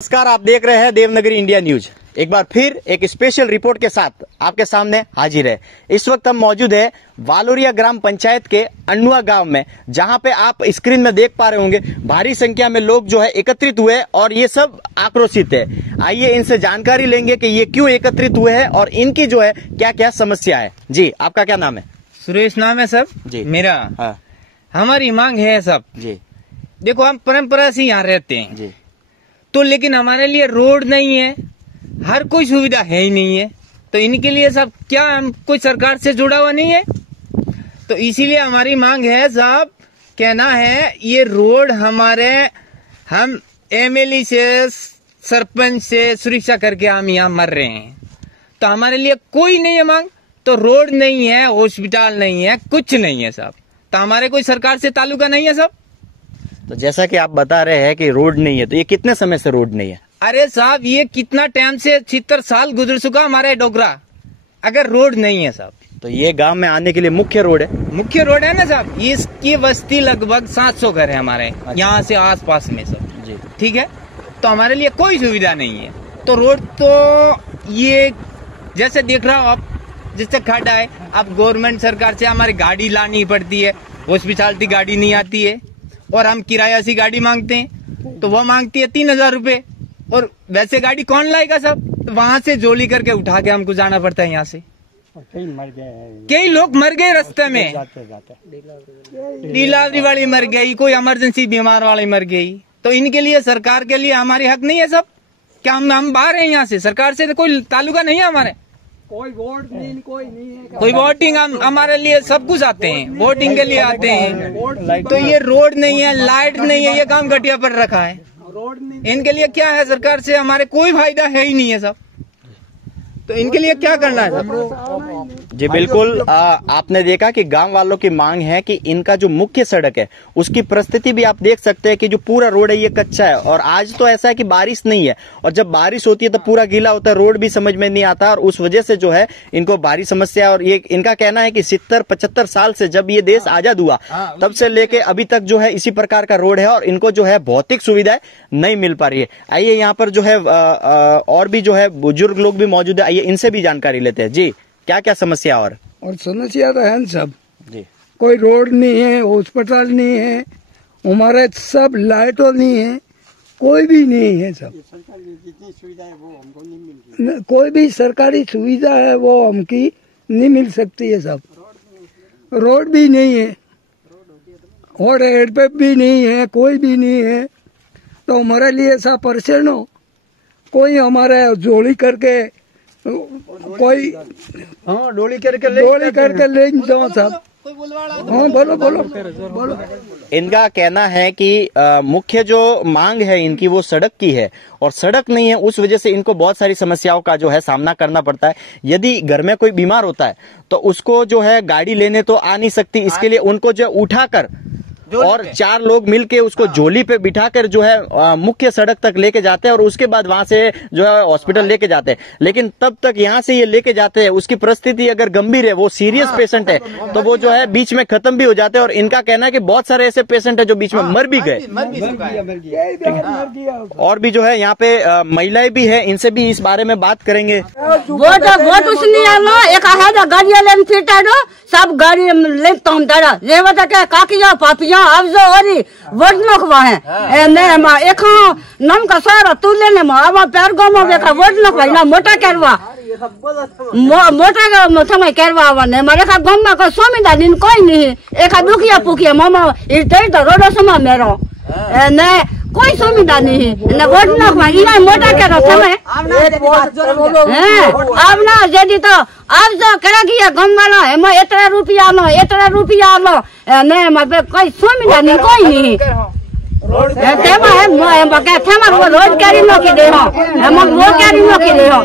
नमस्कार, आप देख रहे हैं देवनगरी इंडिया न्यूज। एक बार फिर एक स्पेशल रिपोर्ट के साथ आपके सामने हाजिर है। इस वक्त हम मौजूद है वालोरिया ग्राम पंचायत के अन्नुआ गांव में, जहां पे आप स्क्रीन में देख पा रहे होंगे भारी संख्या में लोग जो है एकत्रित हुए और ये सब आक्रोशित है। आइए इनसे जानकारी लेंगे कि ये क्यों एकत्रित हुए हैं और इनकी जो है क्या क्या समस्या है। जी, आपका क्या नाम है? सुरेश नाम है सब जी मेरा। हाँ। हमारी मांग है सब जी, देखो हम परंपरा से यहाँ रहते हैं जी, तो लेकिन हमारे लिए रोड नहीं है, हर कोई सुविधा है ही नहीं है, तो इनके लिए सब क्या हम कोई सरकार से जुड़ा हुआ नहीं है, तो इसीलिए हमारी मांग है साहब, कहना है ये रोड हमारे, हम एमएलए से सरपंच से सुरक्षा करके हम यहाँ मर रहे हैं, तो हमारे लिए कोई नहीं है मांग, तो रोड नहीं है, हॉस्पिटल नहीं है, कुछ नहीं है साहब, तो हमारे कोई सरकार से ताल्लुका नहीं है साहब। तो जैसा कि आप बता रहे हैं कि रोड नहीं है, तो ये कितने समय से रोड नहीं है? अरे साहब ये कितना टाइम से 70 साल गुजर चुका हमारे डोगरा, अगर रोड नहीं है साहब। तो ये गांव में आने के लिए मुख्य रोड है? मुख्य रोड है ना साहब, इसकी बस्ती लगभग 700 घर है हमारे यहाँ से आस पास में सब जी, ठीक है, तो हमारे लिए कोई सुविधा नहीं है, तो रोड तो ये जैसे देख रहा हो आप, जिससे खड्डा है, अब गवर्नमेंट सरकार से हमारी गाड़ी लानी पड़ती है, हॉस्पिटलिटी गाड़ी नहीं आती है, और हम किराया सी गाड़ी मांगते हैं तो वो मांगती है 3000 रुपए, और वैसे गाड़ी कौन लाएगा साहब, तो वहां से जोली करके उठा के हमको जाना पड़ता है यहाँ से। कई लोग मर गए रास्ते में, डिलीवरी वाली मर गई, कोई इमरजेंसी बीमार वाली मर गई, तो इनके लिए सरकार के लिए हमारी हक नहीं है सब, क्या हम बाहर हैं यहाँ से, सरकार से तो कोई ताल्लुका नहीं है हमारे, कोई वोट नहीं, कोई नहीं है, कोई वोटिंग हमारे लिए सब कुछ आते हैं, वोटिंग के लिए आते हैं, तो ये रोड नहीं है, लाइट नहीं है, ये काम घटिया पर रखा है, इनके लिए क्या है, सरकार से हमारे कोई फायदा है ही नहीं है सब, तो इनके लिए क्या करना है सब? जी बिल्कुल, आपने देखा कि गांव वालों की मांग है कि इनका जो मुख्य सड़क है उसकी परिस्थिति भी आप देख सकते हैं कि जो पूरा रोड है ये कच्चा है, और आज तो ऐसा है कि बारिश नहीं है, और जब बारिश होती है तो पूरा गीला होता है, रोड भी समझ में नहीं आता, और उस वजह से जो है इनको भारी समस्या। और ये इनका कहना है कि 70-75 साल से जब ये देश आजाद हुआ तब से लेके अभी तक जो है इसी प्रकार का रोड है, और इनको जो है भौतिक सुविधाएं नहीं मिल पा रही है। आइए यहाँ पर जो है और भी जो है बुजुर्ग लोग भी मौजूद है, आइए इनसे भी जानकारी लेते हैं। जी, क्या क्या समस्या? और समस्या तो है सब जी, कोई रोड नहीं है, हॉस्पिटल नहीं है, हमारे सब लाइटों नहीं है, कोई भी नहीं है सब, जितनी सुविधा है वो हमको नहीं मिलती, कोई भी सरकारी सुविधा है वो हमकी नहीं मिल सकती है सब, रोड भी नहीं है और एयरपेप भी नहीं है, कोई भी नहीं है, तो हमारे लिए ऐसा परेशान हो, कोई हमारे जोड़ी करके कोई डोली करके ले जाओ साहब। हाँ बोलो। इनका कहना है कि मुख्य जो मांग है इनकी वो सड़क की है, और सड़क नहीं है, उस वजह से इनको बहुत सारी समस्याओं का जो है सामना करना पड़ता है। यदि घर में कोई बीमार होता है तो उसको जो है गाड़ी लेने तो आ नहीं सकती, इसके लिए उनको जो उठाकर और 4 लोग मिलके उसको झोली पे बिठाकर जो है मुख्य सड़क तक लेके जाते हैं, और उसके बाद वहां से जो है हॉस्पिटल लेके जाते हैं। लेकिन तब तक यहाँ से ये लेके जाते हैं, उसकी परिस्थिति अगर गंभीर है, वो सीरियस पेशेंट है, तो वो जो है बीच में खत्म भी हो जाते हैं, और इनका कहना है कि बहुत सारे ऐसे पेशेंट है जो बीच में मर भी गए। और भी जो है यहाँ पे महिलाएं भी है, इनसे भी इस बारे में बात करेंगे। सब गाड़ी काकिया पापिया अब जो हरी वोट है एक नम का सारा तू लेने में पैर गो में वोट ना मोटा करवा मोटा करवा ने मारे का गम में को स्वामी दिन कोई नहीं, एक दुखिया पुखिया मामा इतने तो रोड समा मेरो ने कोई सुविधा नहीं है, वोट ना मोटा करो समय अब ना यदि तो अब जो करा गया गम वाला है मैं इतना रुपया लो ने कोई सुविधा नहीं, कोई नहीं तेमा है तेमा वो रोजगारी नो की दे हो हम वो गाड़ी नो की दे हो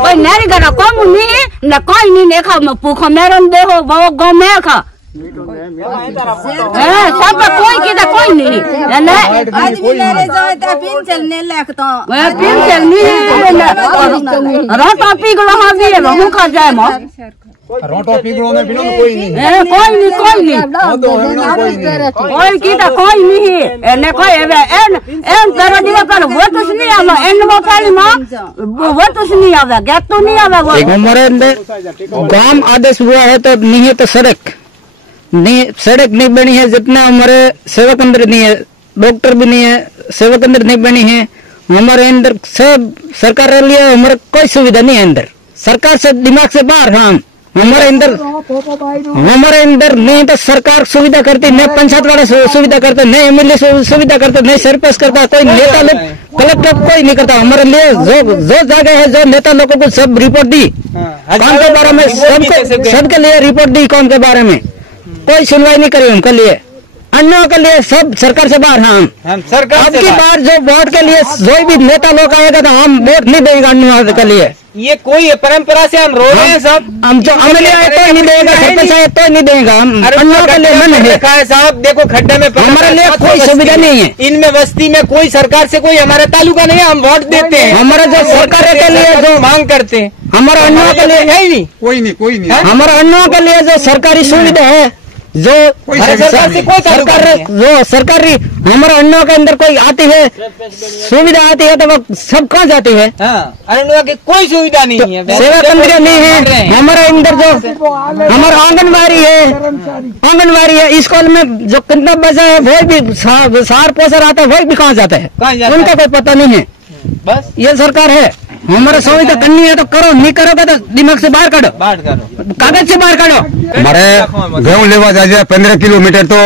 कोई नहीं करा कम नहीं न कोई नहीं देखा मैं भूखो मेरन दे हो वो गौ में खा सब कोई की तो कोई नहीं पिन चलने लगता पिन चलनी है रात पी गलो भी है खा जाए कोई नहीं कोई की तो कोई नहीं एने कोई एन तेरा दिवा कर वो तो नहीं आवा एन वो काली मां वो तो नहीं आवा क्या तो नहीं आवा वो हमारे अंदर काम आदेश हुआ है तो नहीं है तो सड़क नहीं बनी है। जितना हमारे सेवक अंदर नहीं है, डॉक्टर भी नहीं है, सेवक अंदर नहीं बनी है। हमारे अंदर सब सरकार लिए हमारे कोई सुविधा नहीं है अंदर, सरकार से दिमाग से बाहर। हम हमारे अंदर नहीं तो सरकार सुविधा करती, नहीं पंचायत वाला सुविधा करते, नहीं एमएलए सुविधा करते, नहीं सरपंच करता, कोई नेता लोग कलेक्टर कोई नहीं करता। हमारे लिए जो जगह है, जो नेता लोगों को सब रिपोर्ट दी कौन के बारे में, सबके लिए रिपोर्ट दी कौन के बारे में, कोई सुनवाई नहीं करी उनके लिए। अन्यों के लिए सब सरकार से बाहर। हम सरकार अब की बार जो वोट के लिए जो भी नेता लोग आएगा तो हम वोट नहीं देंगे अन्यों के लिए। ये कोई परंपरा से हम रो रहे हैं सब। हम जो अमले आए तो नहीं देगा, सरपंच आए तो नहीं देगा। हम अन्यों के लिए मन है साहब, देखो खड्डे में हमारे लिए कोई सुविधा नहीं है। इनमें बस्ती में कोई सरकार से कोई हमारा ताल्लुका नहीं है, हम वोट देते हैं। हमारा जो सरकार के लिए जो मांग करते हैं, हमारा अन्यों के लिए है ही नहीं, कोई नहीं। हमारा अन्यों के लिए जो सरकारी सुविधा है, जो सरकारी हमारा अन्यों के अंदर कोई आती है सुविधा आती है तो वो सब कहाँ जाती है। अन्यों की कोई सुविधा नहीं है, सेवा केंद्र नहीं है। हमारा अंदर जो हमारा आंगनबाड़ी है, स्कूल में जो कितना बचा है वो भी सार पोसर आता है, वो भी कहाँ जाता है, उनका कोई पता नहीं है। बस ये सरकार है, हमारा सुविधा करनी है तो करो, नहीं करोगे तो दिमाग से बाहर काटो, कागज से बाहर काटो। मारे गेहूं लेवा जाए 15 किलोमीटर तो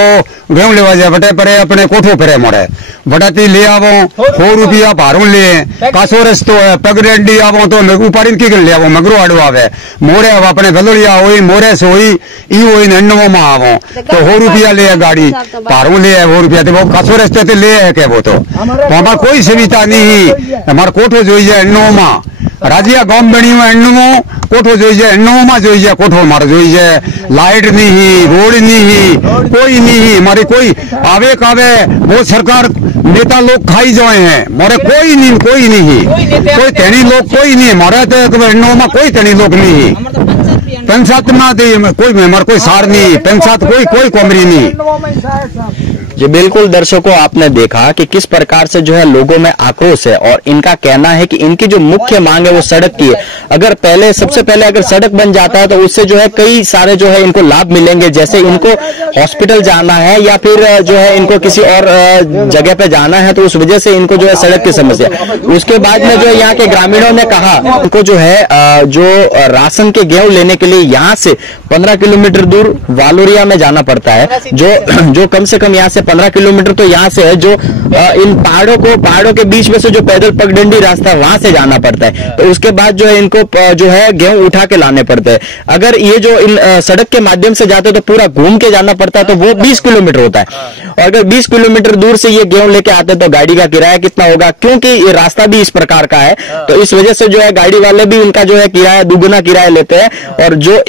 गेहूं लेवा जाए बटे परे अपने कोठो परे मोड़े बटाती ले आवो 100 रुपया भारू ले कासो रस्तो है पगडंडी आवो तो उपाड़ी की ले आवो मगरो आड़ो आवे मोड़े आव अपने गलोड़िया होई मोरे से होई ई होई नन्नो में आवो तो 100 रुपया ले गाड़ी भारू ले 100 रुपया तो वो कासो रस्ते ते ले है के वो तो हमारा कोई सुविधा नहीं। हमारा कोठो जो है अन्नो में राजिया गांव बनी हुआ अन्नो कोठो जो है अन्नो में जो है कोठो मारो जो है लाइट नहीं, रोड नहीं, कोई नहीं। हमारे कोई आवे कावे वो सरकार नेता लोग खाई जाए हैं, मारे कोई नहीं कोई तनी लोग कोई नहीं। हमारे तो अन्नो में कोई तनी लोग नहीं, पंचायत में कोई हमारे कोई सार नहीं, पंचायत कोई कोमरी नहीं। जी बिल्कुल दर्शकों, आपने देखा कि किस प्रकार से जो है लोगों में आक्रोश है और इनका कहना है कि इनकी जो मुख्य मांग है वो सड़क की है। अगर सबसे पहले अगर सड़क बन जाता है तो उससे जो है कई सारे जो है इनको लाभ मिलेंगे, जैसे इनको हॉस्पिटल जाना है या फिर जो है इनको किसी और जगह पे जाना है तो उस वजह से इनको जो है सड़क की समस्या। उसके बाद में जो है यहाँ के ग्रामीणों ने कहा उनको जो है जो राशन के गेहूं लेने के लिए यहाँ से 15 किलोमीटर दूर वालोरिया में जाना पड़ता है, जो कम से कम यहाँ से 15 किलोमीटर तो यहाँ से है, जो इन पहाड़ों के बीच में से जो पैदल पगडंडी रास्ता वहां से जाना पड़ता है। तो उसके बाद जो है इनको जो है गेहूं उठा के लाने पड़ते हैं। अगर ये जो इन सड़क के माध्यम से जाते तो पूरा घूम के जाना पड़ता है, तो वो 20 किलोमीटर होता है। और अगर 20 किलोमीटर दूर से ये गेहूं लेके आते तो गाड़ी का किराया कितना होगा, क्योंकि ये रास्ता भी इस प्रकार का है तो इस वजह से जो है गाड़ी वाले भी उनका जो है किराया दुगुना किराया लेते हैं। और जो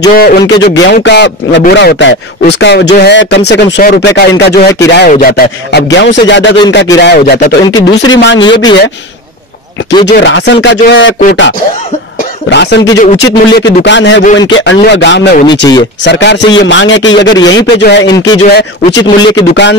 जो उनके जो गेहूं का बोरा होता है उसका जो है कम से कम 100 रुपए का इनका जो है किराया हो जाता है। अब गेहूं से ज्यादा तो इनका किराया हो जाता है। तो इनकी दूसरी मांग ये भी है कि जो राशन का जो है कोटा, राशन की जो उचित मूल्य की दुकान है वो इनके अन्य गांव में होनी चाहिए। सरकार से ये मांग है कि अगर यहीं पे जो है इनकी जो है उचित मूल्य की दुकान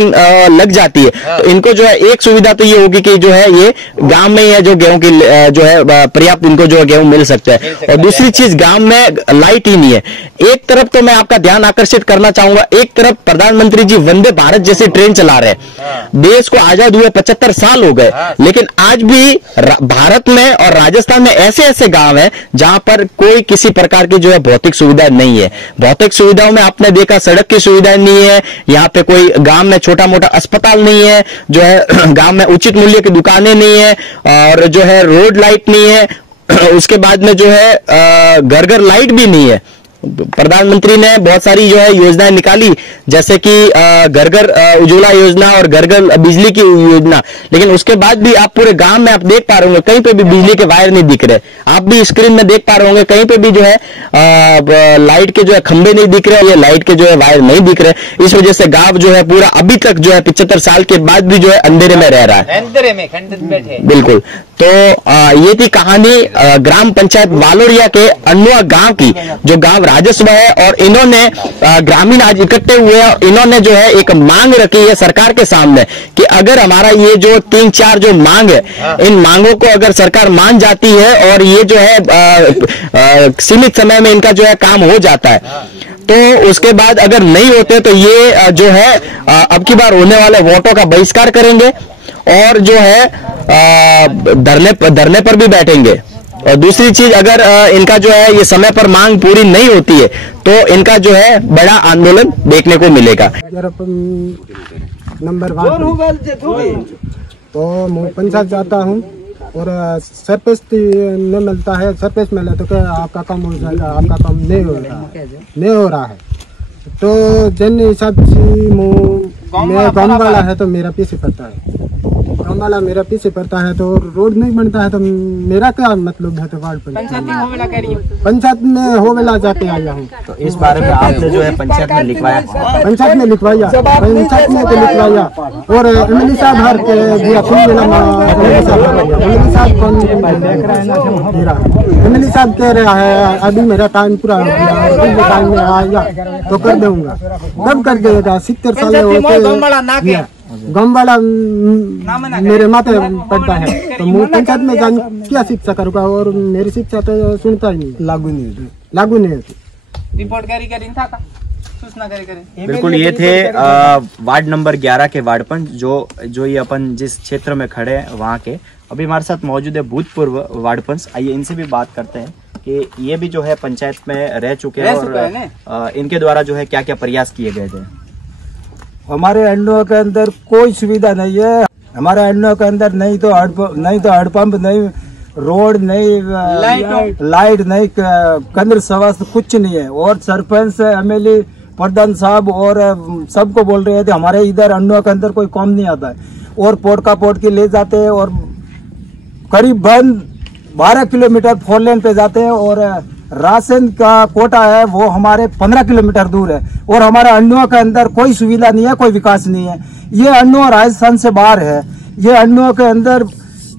लग जाती है तो इनको जो है एक सुविधा तो ये होगी कि जो है ये गांव में ही है जो गेहूं की जो है पर्याप्त इनको जो है गेहूं मिल सकता है। और दूसरी चीज, गांव में लाइट ही नहीं है। एक तरफ तो मैं आपका ध्यान आकर्षित करना चाहूंगा, एक तरफ प्रधानमंत्री जी वंदे भारत जैसी ट्रेन चला रहे हैं, देश को आजाद हुए 75 साल हो गए, लेकिन आज भी भारत में और राजस्थान में ऐसे गांव है जहां पर कोई किसी प्रकार की जो है भौतिक सुविधा नहीं है। भौतिक सुविधाओं में आपने देखा सड़क की सुविधा नहीं है, यहाँ पे कोई गांव में छोटा मोटा अस्पताल नहीं है, जो है गांव में उचित मूल्य की दुकानें नहीं है, और जो है रोड लाइट नहीं है। उसके बाद में जो है घर घर लाइट भी नहीं है। प्रधानमंत्री ने बहुत सारी जो है योजनाएं निकाली, जैसे कि घर घर उज्ज्वला योजना और घर घर बिजली की योजना, लेकिन उसके बाद भी आप पूरे गांव में आप देख पा रहे होंगे कहीं पे भी बिजली के वायर नहीं दिख रहे। आप भी स्क्रीन में देख पा रहे होंगे कहीं पे भी जो है लाइट के जो है खंभे नहीं दिख रहे, ये लाइट के जो है वायर नहीं दिख रहे। इस वजह से गांव जो है पूरा अभी तक जो है 75 साल के बाद भी जो है अंधेरे में रह रहा है, अंधेरे में खंडित बैठे। बिल्कुल। तो ये थी कहानी ग्राम पंचायत वालोरिया के अन्नुआ गांव की, जो गांव राजस्व है। और इन्होंने ग्रामीण आज इकट्ठे हुए हैं और इन्होंने जो है एक मांग रखी है सरकार के सामने कि अगर हमारा ये जो 3-4 जो मांग है, इन मांगों को अगर सरकार मान जाती है और ये जो है सीमित समय में इनका जो है काम हो जाता है, तो उसके बाद अगर नहीं होते तो ये जो है अब की बार होने वाले वोटों का बहिष्कार करेंगे और जो है धरने पर भी बैठेंगे। और दूसरी चीज, अगर इनका जो है ये समय पर मांग पूरी नहीं होती है तो इनका जो है बड़ा आंदोलन देखने को मिलेगा। नंबर 1 तो मैं पंचायत जाता हूँ और सरपंच न मिलता है। सरपंच मिले तो क्या आपका काम हो जाएगा, आपका काम नहीं हो रहा है। तो जिन हिसाब से मैं गाँव वाला है तो मेरा पीछे पड़ता है, गाँव वाला मेरा पीछे पड़ता है। तो रोड नहीं बनता है तो मेरा क्या मतलब है। तो वार्ड पंचायत में होवेला जाके आया हूँ। तो इस बारे में आपने जो है पंचायत में लिखवाया? पंचायत में लिखवाया और एमएलए साहब हर के दिया एमएलए साहब कह रहा है अभी मेरा टाइम पूरा हो गया, टाइम में आया तो कर दूंगा। कब कर देगा? 70 साल होते गाँव वाला मेरे माथे पड़ता है। तो मैं पंचायत में जान क्या शिक्षा करूँगा और मेरी शिक्षा तो सुनता ही नहीं, लागू नहीं होती। रिपोर्ट सूचना करें। बिल्कुल, ये थे वार्ड नंबर 11 के वार्ड पंच जो ये अपन जिस क्षेत्र में खड़े हैं वहाँ के। अभी हमारे साथ मौजूद है भूतपूर्व वार्ड पंच। आइए इनसे भी बात करते हैं कि ये भी जो है पंचायत में रह चुके हैं और इनके द्वारा जो है क्या क्या प्रयास किए गए थे। हमारे अन्नों के अंदर कोई सुविधा नहीं है। हमारे अन्नों के अंदर नहीं तो हैंडपंप, नहीं रोड, नहीं लाइट, नहीं केंद्र स्वास्थ्य, कुछ नहीं है। और सरपंच, एमएलए, प्रधान साहब और सबको बोल रहे थे हमारे इधर अन्नों के अंदर कोई काम नहीं आता है। और पोट का पोट के ले जाते हैं और करीबन 12 किलोमीटर 4 लेन पे जाते हैं। और राशन का कोटा है वो हमारे 15 किलोमीटर दूर है। और हमारे अन्नों के अंदर कोई सुविधा नहीं है, कोई विकास नहीं है। ये अन्नों राजस्थान से बाहर है। ये अन्नों के अंदर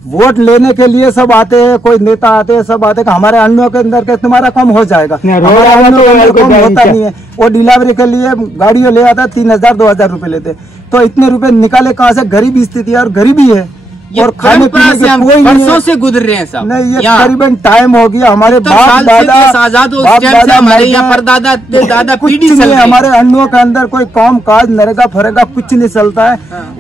वोट लेने के लिए सब आते हैं, कोई नेता आते हैं, सब आते हैं। हमारे अन्नों के अंदर के तुम्हारा कम हो जाएगा, हमारे अन्नों के अंदर कम होता नहीं है। वो डिलीवरी के लिए गाड़ियों ले आता 3000-2000 रुपए लेते। तो इतने रुपए निकाले कहाँ से? गरीबी स्थिति है और गरीबी है और खाने पीने के कोई वर्षों से गुजर रहे हैं सब। नहीं, ये करीबन टाइम हो गया। हमारे बाप दादा हमारे यहाँ परदादा दादा पीढ़ी से हमारे अन्नों के अंदर कोई काम काज नरेगा फरेगा कुछ नहीं चलता है।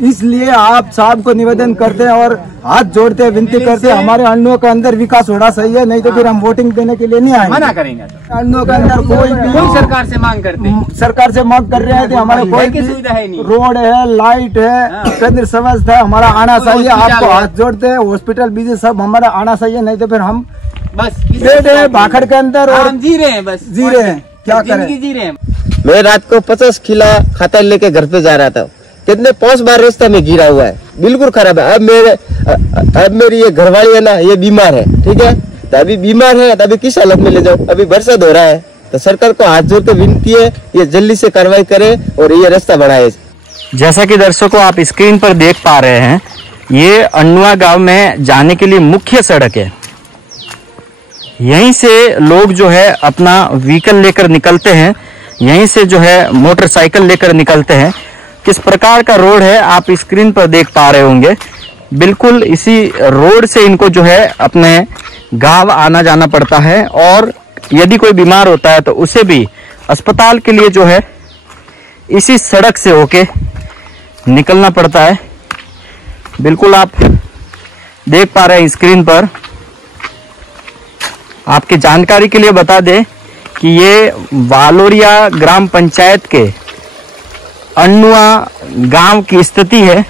इसलिए आप साहब को निवेदन करते हैं और हाथ जोड़ते हैं, विनती करते हैं हमारे अन्नों के अंदर विकास होना सही है, नहीं तो फिर हम वोटिंग देने के लिए नहीं आएंगे। मना करेंगे। अन्नों के अंदर कोई सरकार से मांग करते हैं, सरकार से मांग कर रहे हैं। हमारे कोई सुविधा है नहीं, रोड है, लाइट है, केंद्र स्वास्थ्य है, हमारा आना चाहिए। आपको हाथ जोड़ते हैं, हॉस्पिटल भी सब हमारा आना चाहिए, नहीं तो फिर हम बस भाखड़ के अंदर और हम जी रहे हैं, बस जी रहे हैं, क्या करें, जी रहे हैं। मैं रात को 50 किलो खातर लेके घर पे जा रहा था। कितने 5 बार रास्ता में गिरा हुआ है, बिल्कुल खराब है। अब मेरी ये घरवाली है ना, ये बीमार है, ठीक है। तो अभी बीमार है तो अभी किस हालत में ले जाओ? अभी बरसात हो रहा है तो सरकार को हाथ जोड़ के विनती है ये जल्दी से कार्रवाई करे और ये रास्ता बढ़ाए। जैसा कि दर्शकों आप स्क्रीन पर देख पा रहे हैं, ये अन्नुआ गांव में जाने के लिए मुख्य सड़क है। यहीं से लोग जो है अपना व्हीकल लेकर निकलते हैं, यहीं से जो है मोटरसाइकिल लेकर निकलते हैं। किस प्रकार का रोड है आप स्क्रीन पर देख पा रहे होंगे। बिल्कुल इसी रोड से इनको जो है अपने गांव आना जाना पड़ता है और यदि कोई बीमार होता है तो उसे भी अस्पताल के लिए जो है इसी सड़क से होके निकलना पड़ता है। बिल्कुल आप देख पा रहे हैं स्क्रीन पर। आपकी जानकारी के लिए बता दें कि ये वालोरिया ग्राम पंचायत के अन्नुआ गांव की स्थिति है,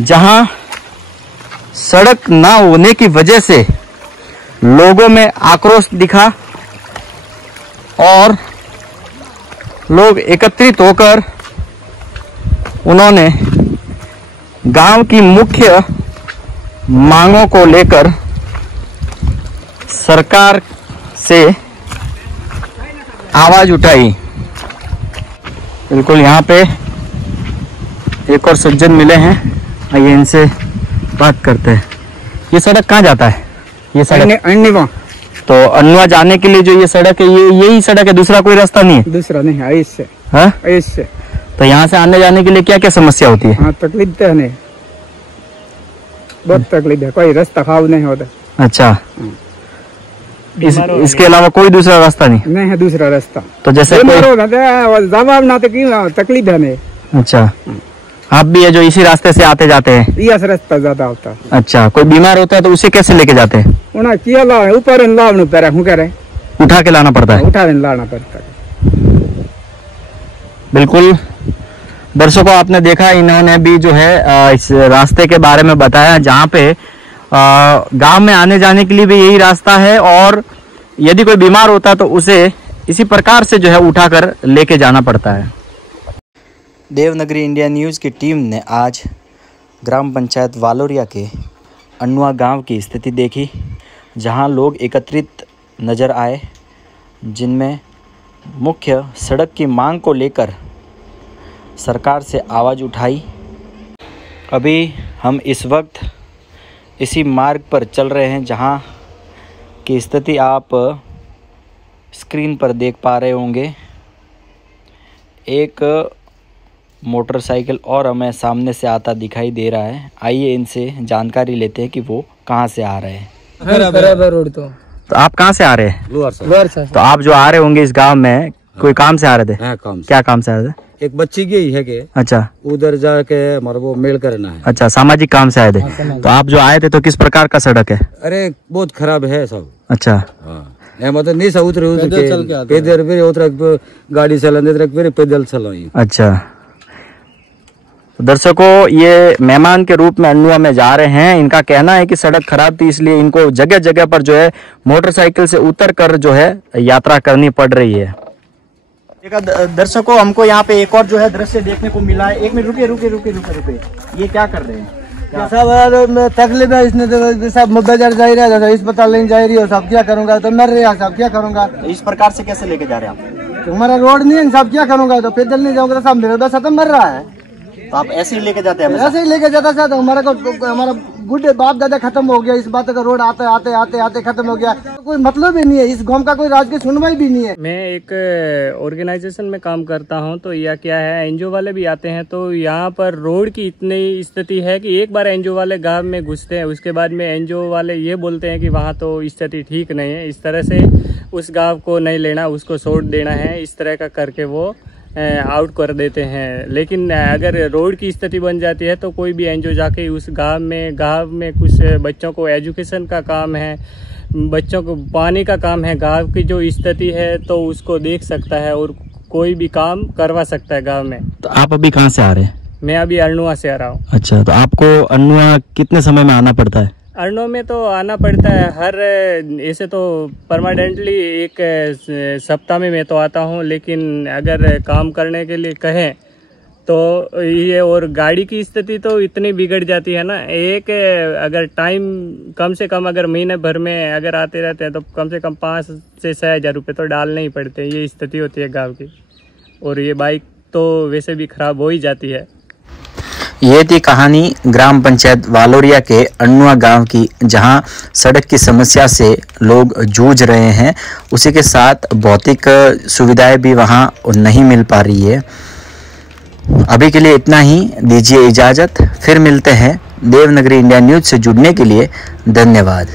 जहां सड़क ना होने की वजह से लोगों में आक्रोश दिखा और लोग एकत्रित होकर उन्होंने गांव की मुख्य मांगों को लेकर सरकार से आवाज उठाई। बिल्कुल यहाँ पे एक और सज्जन मिले हैं, आइए इनसे बात करते हैं। ये सड़क कहाँ जाता है? ये सड़क अन्नीवा। तो अन्नुआ जाने के लिए जो ये सड़क है, ये यही सड़क है, दूसरा कोई रास्ता नहीं है? दूसरा नहीं है, इससे। हाँ, इससे। तो यहाँ से आने जाने के लिए क्या क्या समस्या होती है? हाँ, तकलीफ तो है नहीं, बहुत तकलीफ है, कोई रास्ता खाव नहीं होता। अच्छा, इसके अलावा कोई दूसरा रास्ता नहीं है? दूसरा रास्ता तो जैसे जवाब ना तो क्यों तकलीफ है नहीं। अच्छा, आप भी है जो इसी रास्ते से आते जाते हैं? यह रास्ता ज्यादा होता है। अच्छा, कोई बीमार होता है तो उसे कैसे लेके जाते हैं? ऊपर उठा के लाना पड़ता है? उठा लाना पड़ता है। बिल्कुल दर्शकों, आपने देखा इन्होंने भी जो है इस रास्ते के बारे में बताया, जहाँ पे गांव में आने जाने के लिए भी यही रास्ता है, और यदि कोई बीमार होता है तो उसे इसी प्रकार से जो है उठाकर लेके जाना पड़ता है। देवनगरी इंडिया न्यूज़ की टीम ने आज ग्राम पंचायत वालोरिया के अन्नुआ गांव की स्थिति देखी, जहां लोग एकत्रित नज़र आए, जिनमें मुख्य सड़क की मांग को लेकर सरकार से आवाज़ उठाई। अभी हम इस वक्त इसी मार्ग पर चल रहे हैं, जहां की स्थिति आप स्क्रीन पर देख पा रहे होंगे। एक मोटरसाइकिल और हमें सामने से आता दिखाई दे रहा है। आइए इनसे जानकारी लेते हैं कि वो कहां से आ रहे हैं। रोड तो आप कहां से आ रहे हैं? लोअर से। तो आप जो आ रहे होंगे इस गांव में, कोई काम से आ रहे थे? क्या काम से आ रहे थे? एक बच्ची की है के। अच्छा, उधर जाके हमारा वो मेल करना है। अच्छा, सामाजिक काम से आए थे। तो आप जो आए थे तो किस प्रकार का सड़क है? अरे बहुत खराब है सब। अच्छा, मतलब नहीं सब उतर पैदल उतर गाड़ी चलाने फिर पैदल चलाई। अच्छा, दर्शकों, ये मेहमान के रूप में अन्नुआ में जा रहे हैं। इनका कहना है कि सड़क खराब थी, इसलिए इनको जगह जगह पर जो है मोटरसाइकिल से उतर कर जो है यात्रा करनी पड़ रही है। दर्शकों, हमको यहाँ पे एक और जो है दृश्य देखने को मिला है। एक मिनट रुकिए, ये क्या कर रहे हैं? सब तकलीफ है, इसने तो सब बाजार जा रहा है, अस्पताल नहीं जा रही हो, सब क्या करूंगा, तो मर रहा सब क्या करूंगा। इस प्रकार से कैसे लेके जा रहे हैं आप? हमारा रोड नहीं है, सब क्या करूंगा, तो पैदल नहीं जाऊंगा तो सब मेरा दस खत्म मर रहा है। तो आप ऐसे ही लेके जाते हैं? ऐसे ही लेके जाता था, हमारा बुढ़े बाप दादा खत्म हो गया, इस बात का रोड आते आते खत्म हो गया, कोई मतलब ही नहीं है, इस गांव का कोई राज की सुनवाई भी नहीं है। मैं एक ऑर्गेनाइजेशन में काम करता हूं, तो यह क्या है, एनजीओ वाले भी आते हैं, तो यहाँ पर रोड की इतनी स्थिति है कि एक बार एनजीओ वाले गांव में घुसते हैं, उसके बाद में एनजीओ वाले ये बोलते हैं कि वहाँ तो स्थिति ठीक नहीं है, इस तरह से उस गाँव को नहीं लेना, उसको छोड़ देना है, इस तरह का करके वो आउट कर देते हैं। लेकिन अगर रोड की स्थिति बन जाती है तो कोई भी एनजीओ जाके उस गांव में कुछ बच्चों को एजुकेशन का काम है, बच्चों को पानी का काम है, गांव की जो स्थिति है तो उसको देख सकता है और कोई भी काम करवा सकता है गांव में। तो आप अभी कहाँ से आ रहे हैं? मैं अभी अन्नुआ से आ रहा हूँ। अच्छा, तो आपको अन्नुआ कितने समय में आना पड़ता है? अन्नुआ में तो आना पड़ता है हर, ऐसे तो परमानेंटली एक सप्ताह में मैं तो आता हूँ, लेकिन अगर काम करने के लिए कहें तो ये, और गाड़ी की स्थिति तो इतनी बिगड़ जाती है ना, एक अगर टाइम कम से कम अगर महीने भर में अगर आते रहते हैं तो कम से कम 5 से 6 हज़ार रुपये तो डालने ही पड़ते हैं। ये स्थिति होती है गाँव की, और ये बाइक तो वैसे भी खराब हो ही जाती है। ये थी कहानी ग्राम पंचायत वालोरिया के अन्नुआ गांव की, जहां सड़क की समस्या से लोग जूझ रहे हैं, उसी के साथ भौतिक सुविधाएं भी वहां नहीं मिल पा रही है। अभी के लिए इतना ही, दीजिए इजाज़त, फिर मिलते हैं। देवनगरी इंडिया न्यूज़ से जुड़ने के लिए धन्यवाद।